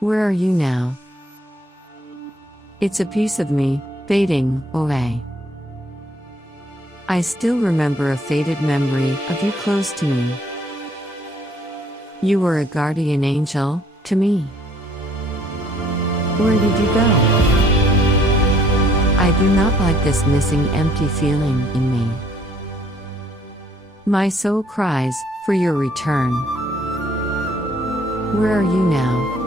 Where are you now? It's a piece of me, fading away. I still remember a faded memory of you close to me. You were a guardian angel to me. Where did you go? I do not like this missing empty feeling in me. My soul cries for your return. Where are you now?